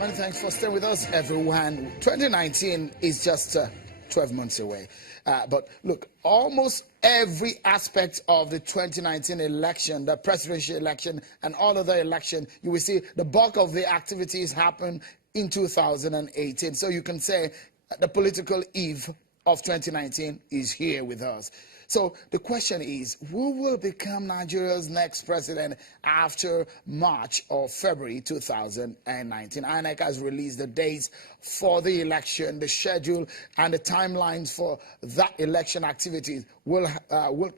Many thanks for staying with us, everyone. 2019 is just 12 months away. But look, almost every aspect of the 2019 election, the presidential election and all other election, you will see the bulk of the activities happen in 2018. So you can say the political eve of 2019 is here with us. So the question is, who will become Nigeria's next president after March or February 2019? INEC has released the dates for the election, the schedule, and the timelines for that election activities will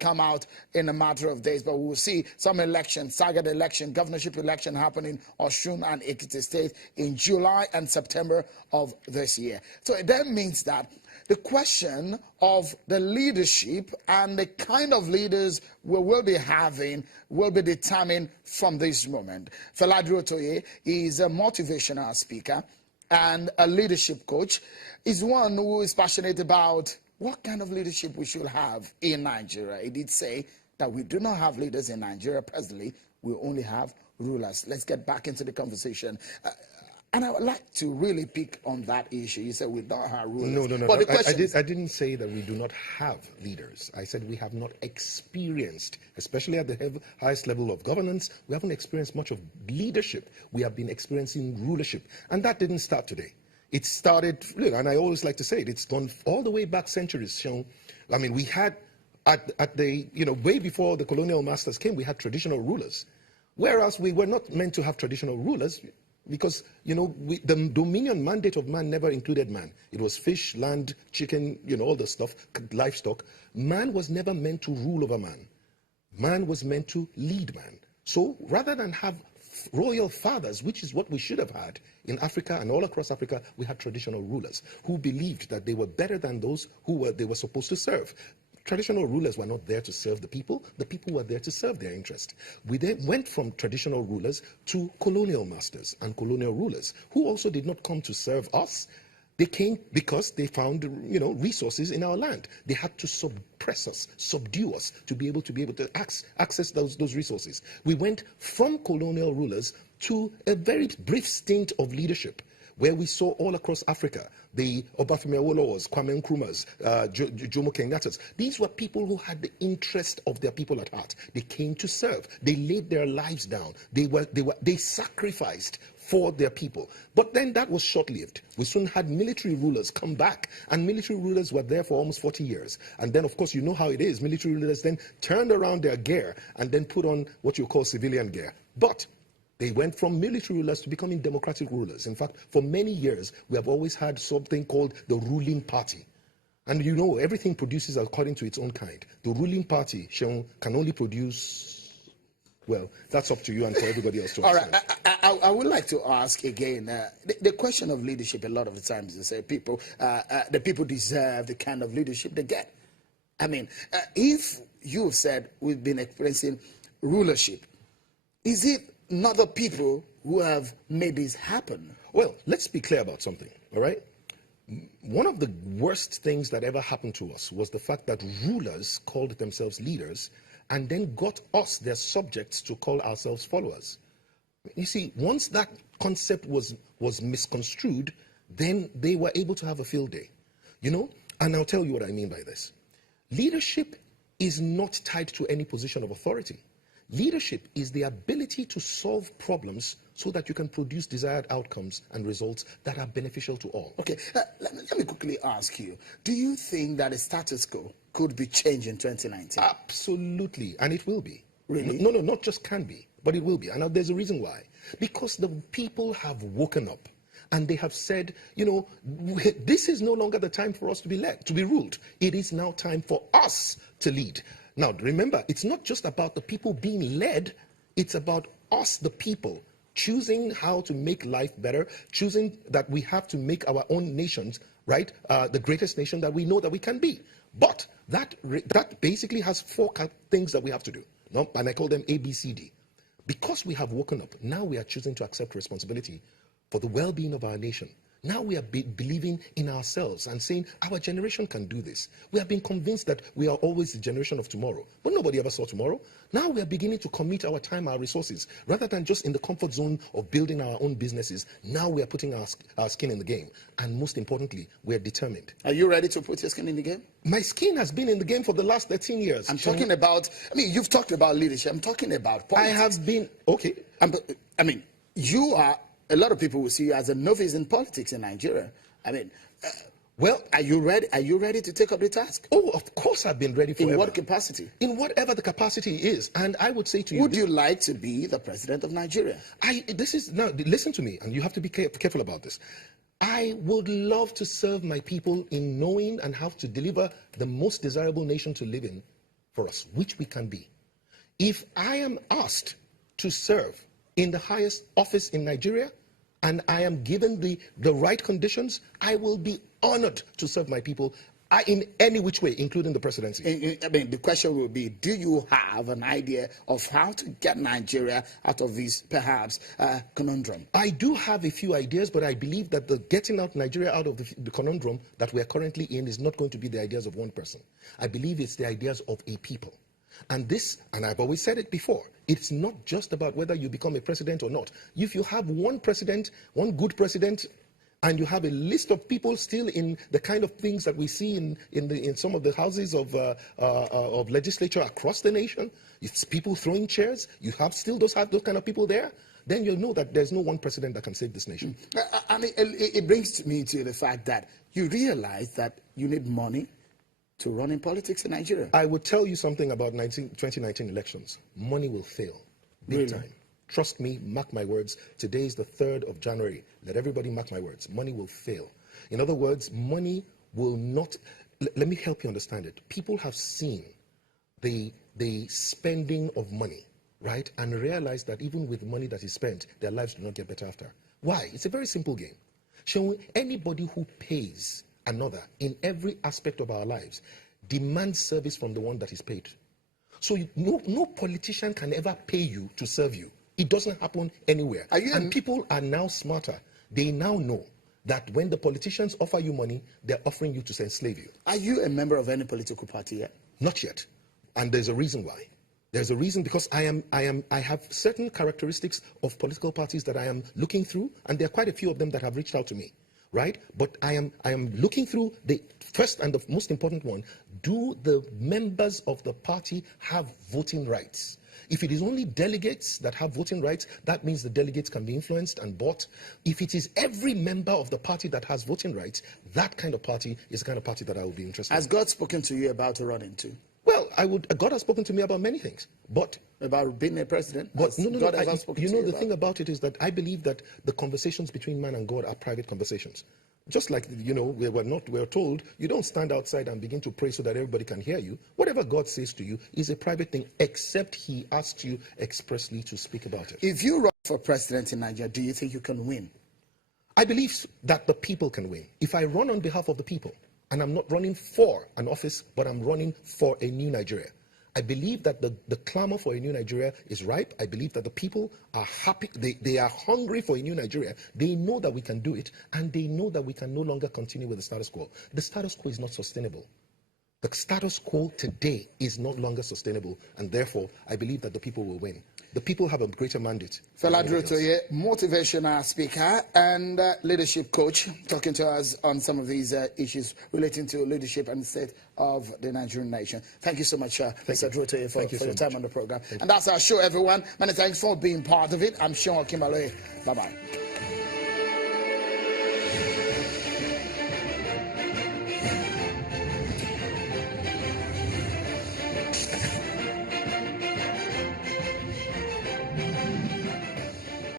come out in a matter of days. But we will see some elections, Sagat election, governorship election happening in Osun and Ekiti State in July and September of this year. So it then means that the question of the leadership and the kind of leaders we will be having will be determined from this moment. Feladuro Toye is a motivational speaker and a leadership coach. He's one who is passionate about what kind of leadership we should have in Nigeria. He did say that we do not have leaders in Nigeria presently, we only have rulers. Let's get back into the conversation. And I would like to really pick on that issue. You said we don't have rulers. No. But the question I didn't say that we do not have leaders. I said we have not experienced, especially at the highest level of governance, we haven't experienced much of leadership. We have been experiencing rulership. And that didn't start today. It started, look, and I always like to say it, it's gone all the way back centuries. Seun. I mean, we had, at the, way before the colonial masters came, we had traditional rulers. Whereas we were not meant to have traditional rulers, because, the dominion mandate of man never included man. It was fish, land, chicken, all the stuff, livestock. Man was never meant to rule over man. Man was meant to lead man. So rather than have royal fathers, which is what we should have had in Africa and all across Africa, we had traditional rulers who believed that they were better than those they were supposed to serve. Traditional rulers were not there to serve the people were there to serve their interest. We then went from traditional rulers to colonial masters and colonial rulers, who also did not come to serve us. They came because they found, resources in our land. They had to suppress us, subdue us, to be able to access those resources. We went from colonial rulers to a very brief stint of leadership, where we saw all across Africa, the Obafemi Awolowos, Kwame Nkrumahs, Jomo Kenyattas. These were people who had the interest of their people at heart. They came to serve. They laid their lives down. They sacrificed for their people. But then that was short-lived. We soon had military rulers come back, and military rulers were there for almost 40 years. And then, of course, you know how it is. Military rulers then turned around their gear and then put on what you call civilian gear. But they went from military rulers to becoming democratic rulers. In fact, for many years, we have always had something called the ruling party. And everything produces according to its own kind. The ruling party, Seun, can only produce, well, that's up to you and for everybody else to answer. All right, I would like to ask again, the question of leadership, a lot of the times they say the people deserve the kind of leadership they get. I mean, if you've said we've been experiencing rulership, is it not the people who have made this happen? Well, let's be clear about something, all right? One of the worst things that ever happened to us was the fact that rulers called themselves leaders and then got us, their subjects, to call ourselves followers. You see, once that concept was misconstrued, then they were able to have a field day, And I'll tell you what I mean by this. Leadership is not tied to any position of authority. Leadership is the ability to solve problems so that you can produce desired outcomes and results that are beneficial to all. Okay, let me quickly ask you, do you think that the status quo could be changed in 2019? Absolutely, and it will be. Really? No, not just can be, but it will be. And there's a reason why. Because the people have woken up. And they have said, this is no longer the time for us to be ruled. It is now time for us to lead. Now, remember, it's not just about the people being led. It's about us, the people, choosing how to make life better, choosing that we have to make our own nations, right, the greatest nation that we know that we can be. But that basically has four things that we have to do. No? And I call them A, B, C, D. Because we have woken up, now we are choosing to accept responsibility for the well-being of our nation. Now we are believing in ourselves and saying our generation can do this. We have been convinced that we are always the generation of tomorrow, but nobody ever saw tomorrow. Now we are beginning to commit our time, our resources, rather than just in the comfort zone of building our own businesses. Now we are putting our skin in the game, and most importantly, we are determined. Are you ready to put your skin in the game? My skin has been in the game for the last 13 years. I'm talking about, you've talked about leadership. I'm talking about politics. I have been, okay. You are, a lot of people will see you as a novice in politics in Nigeria. Well, are you ready? Are you ready to take up the task? Oh, of course I've been ready forever. In what capacity? In whatever the capacity is. And I would say to you... Would you like to be the president of Nigeria? Now, listen to me, and you have to be careful about this. I would love to serve my people in knowing and how to deliver the most desirable nation to live in for us, which we can be. If I am asked to serve in the highest office in Nigeria, and I am given the right conditions, I will be honored to serve my people in any which way, including the presidency. The question will be, do you have an idea of how to get Nigeria out of this, perhaps, conundrum? I do have a few ideas, but I believe that the getting Nigeria out of the conundrum that we are currently in is not going to be the ideas of one person. I believe it's the ideas of a people. And I've always said it before, it's not just about whether you become a president or not. If you have one president, one good president, and you have a list of people still in the kind of things that we see in some of the houses of legislature across the nation, if people throwing chairs, you have those kind of people there, then you'll know that there's no one president that can save this nation. It brings me to the fact that you realize that you need money to run in politics in Nigeria. I would tell you something about 2019 elections. Money will fail. Big time. Trust me, mark my words. Today is the 3rd of January. Let everybody mark my words. Money will fail. In other words, money will not... Let me help you understand it. People have seen the spending of money, right? And realize that even with money that is spent, their lives do not get better after. Why? It's a very simple game. Anybody who pays another in every aspect of our lives demands service from the one that is paid. So no politician can ever pay you to serve you. It doesn't happen anywhere. And people are now smarter. They now know that when the politicians offer you money, they're offering you to enslave you. Are you a member of any political party yet? Not yet. And there's a reason why. There's a reason because I have certain characteristics of political parties that I am looking through, and there are quite a few of them that have reached out to me. Right? But I am looking through the first and the most important one. Do the members of the party have voting rights? If it is only delegates that have voting rights, that means the delegates can be influenced and bought. If it is every member of the party that has voting rights, that kind of party is the kind of party that I will be interested in. Has God spoken to you about running too? Well, God has spoken to me about many things, but... About being a president? But the thing about it is that I believe that the conversations between man and God are private conversations. Just like, we're told, you don't stand outside and begin to pray so that everybody can hear you. Whatever God says to you is a private thing, except he asks you expressly to speak about it. If you run for president in Nigeria, do you think you can win? I believe that the people can win. If I run on behalf of the people, and I'm not running for an office, but I'm running for a new Nigeria. I believe that the clamor for a new Nigeria is ripe. I believe that the people are happy. They are hungry for a new Nigeria. They know that we can do it, and they know that we can no longer continue with the status quo. The status quo is not sustainable. The status quo today is no longer sustainable, and therefore, I believe that the people will win. The people have a greater mandate. Fela Durotoye, motivational speaker and leadership coach, talking to us on some of these issues relating to leadership and the state of the Nigerian nation. Thank you so much, Mr. Durotoye, for your time on the program. And that's our show, everyone. Many thanks for being part of it. I'm Seun Okinbaloye. Bye-bye.